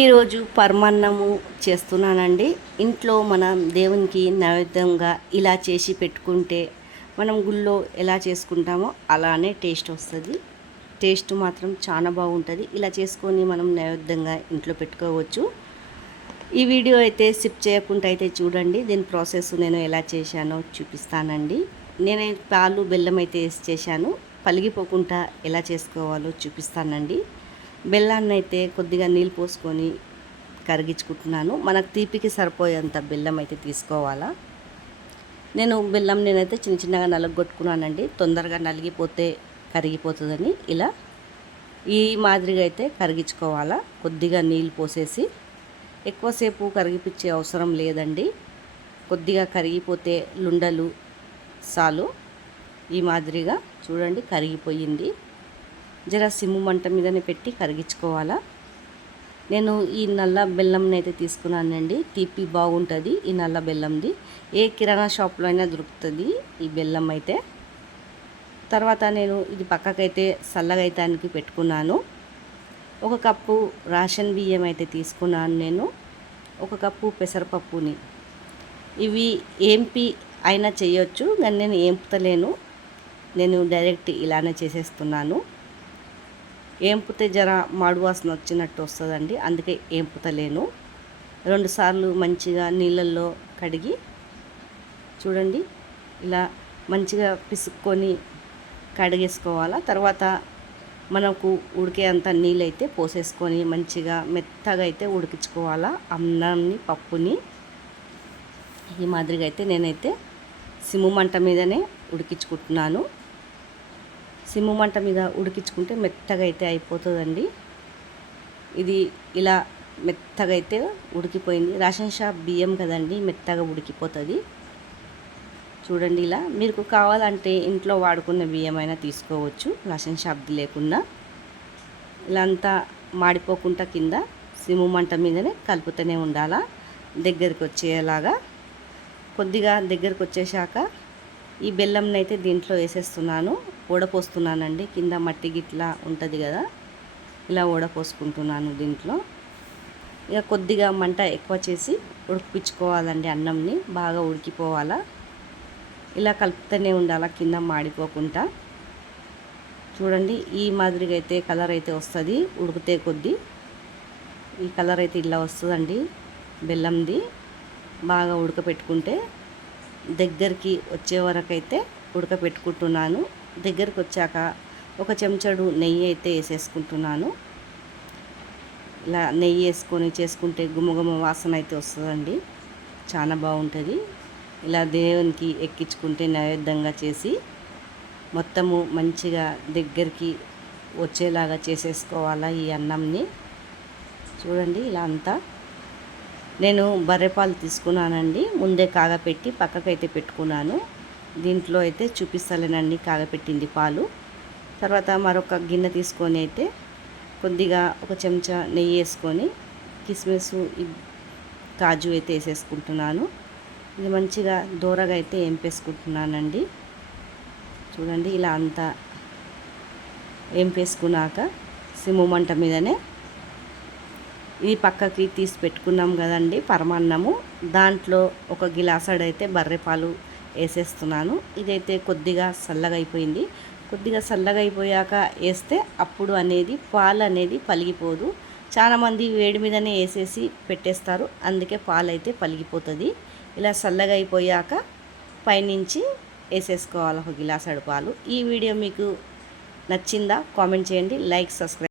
ఈరోజు పరమాన్నము చేస్తున్నానండి. ఇంట్లో మనం దేవునికి నైవేద్యంగా ఇలా చేసి పెట్టుకుంటే మనం గుళ్ళో ఎలా చేసుకుంటామో అలానే టేస్ట్ వస్తుంది. టేస్ట్ మాత్రం చాలా బాగుంటుంది. ఇలా చేసుకొని మనం నైవేద్యంగా ఇంట్లో పెట్టుకోవచ్చు. ఈ వీడియో అయితే స్కిప్ చేయకుండా అయితే చూడండి. దీని ప్రాసెస్ నేను ఎలా చేశానో చూపిస్తానండి. నేను పాలు బెల్లం అయితే వేసి చేశాను. పలిగిపోకుండా ఎలా చేసుకోవాలో చూపిస్తానండి. బెల్లాన్ని అయితే కొద్దిగా నీళ్ళు పోసుకొని కరిగించుకుంటున్నాను. మనకు తీపికి సరిపోయేంత బెల్లం అయితే తీసుకోవాలా. నేనైతే చిన్న చిన్నగా నలగొట్టుకున్నానండి. తొందరగా నలిగిపోతే కరిగిపోతుందని ఇలా ఈ మాదిరిగా అయితే కరిగించుకోవాలా. కొద్దిగా నీళ్ళు పోసేసి ఎక్కువసేపు కరిగిపించే అవసరం లేదండి. కొద్దిగా కరిగిపోతే లుండలు సాలు. ఈ మాదిరిగా చూడండి కరిగిపోయింది. జర సిమ్ము మంట మీదనే పెట్టి కరిగించుకోవాలా. నేను ఈ నల్ల బెల్లంని అయితే తీసుకున్నానండి. తీపి బాగుంటుంది ఈ నల్ల బెల్లంది. ఏ కిరాణా షాప్లో అయినా దొరుకుతుంది ఈ బెల్లం అయితే. తర్వాత నేను ఇది పక్కకైతే చల్లగా అయితానికి పెట్టుకున్నాను. 1 కప్పు రేషన్ బియ్యం అయితే తీసుకున్నాను నేను. 1 కప్పు పెసరపప్పుని. ఇవి ఏంపి అయినా చేయొచ్చు, కానీ నేను ఏంపుతలేను. నేను డైరెక్ట్ ఇలానే చేసేస్తున్నాను. ఏంపుతే జర మాడు వాసన వచ్చినట్టు వస్తుందండి, అందుకే ఏంపుతలేను. 2 సార్లు మంచిగా నీళ్ళల్లో కడిగి చూడండి ఇలా మంచిగా పిసుక్కొని కడిగేసుకోవాలా. తర్వాత మనకు ఉడికే అంత నీళ్ళైతే పోసేసుకొని మంచిగా మెత్తగా అయితే ఉడికించుకోవాలా అన్నాన్ని పప్పుని. ఈ మాదిరిగా అయితే నేనైతే సిమ్ము మంట మీదనే ఉడికించుకుంటున్నాను. సిమ్ము మంట మీద ఉడికించుకుంటే మెత్తగా అయితే అయిపోతుందండి. ఇది ఇలా మెత్తగా అయితే ఉడికిపోయింది. రేషన్ షాప్ బియ్యం కదండి, మెత్తగా ఉడికిపోతుంది. చూడండి ఇలా మీకు కావాలంటే ఇంట్లో వాడుకున్న బియ్యమైనా తీసుకోవచ్చు, రేషన్ షాప్ది లేకుండా. ఇలా అంతా మాడిపోకుండా కింద సిమ్ము మంట మీదనే కలుపుతూనే ఉండాలా దగ్గరికి వచ్చేలాగా. కొద్దిగా దగ్గరికి వచ్చేసాక ఈ బెల్లంని అయితే దీంట్లో వేసేస్తున్నాను. వడపోస్తున్నానండి. కింద మట్టి గిట్లా ఉంటుంది కదా, ఇలా వడపోసుకుంటున్నాను దీంట్లో. ఇక కొద్దిగా మంట ఎక్కువ చేసి ఉడికించుకోవాలండి. అన్నంని బాగా ఉడికిపోవాలా. ఇలా కలుపుతూనే ఉండాలా కింద మాడిపోకుండా. చూడండి ఈ మాదిరిగా అయితే కలర్ అయితే వస్తుంది ఉడికితే కొద్దీ. ఈ కలర్ అయితే ఇలా వస్తుందండి బెల్లంది. బాగా ఉడకపెట్టుకుంటే దగ్గరికి వచ్చే వరకు అయితే ఉడకపెట్టుకుంటున్నాను. దగ్గరికి వచ్చాక 1 చెంచాడు నెయ్యి అయితే వేసేసుకుంటున్నాను. ఇలా నెయ్యి వేసుకొని చేసుకుంటే గుమగుమ వాసన అయితే వస్తుందండి, చాలా బాగుంటుంది. ఇలా దేవునికి ఎక్కించుకుంటే నైవేద్యంగా చేసి మొత్తము మంచిగా దగ్గరికి వచ్చేలాగా చేసేసుకోవాలా ఈ అన్నంని. చూడండి ఇలా అంతా. నేను బర్రెపాలు తీసుకున్నానండి. ముందే కాగపెట్టి పక్కకైతే పెట్టుకున్నాను. దీంట్లో అయితే చూపిస్తలేనండి కాగపెట్టింది పాలు. తర్వాత మరొక గిన్నె తీసుకొని అయితే కొద్దిగా 1 చెంచా నెయ్యి వేసుకొని కిస్మిస్ కాజు అయితే వేసేసుకుంటున్నాను. ఇది మంచిగా దూరగా అయితే వేంపేసుకుంటున్నానండి. చూడండి ఇలా అంతా వేంపేసుకున్నాక సిమ్ము మంట మీదనే ఈ పక్కకి తీసి పెట్టుకున్నాం కదండి పరమాన్నము, దాంట్లో 1 గిలాసడు అయితే బర్రెపాలు వేసేస్తున్నాను. ఇదైతే కొద్దిగా చల్లగా అయిపోయింది. కొద్దిగా చల్లగా అయిపోయాక వేస్తే అప్పుడు అనేది పాలు అనేది పలిగిపోదు. చాలామంది వేడి మీదనే వేసేసి పెట్టేస్తారు, అందుకే పాలు అయితే పలిగిపోతుంది. ఇలా చల్లగా అయిపోయాక పైనుంచి వేసేసుకోవాలి 1 గిలాసడు పాలు. ఈ వీడియో మీకు నచ్చిందా? కామెంట్ చేయండి, లైక్, సబ్స్క్రైబ్.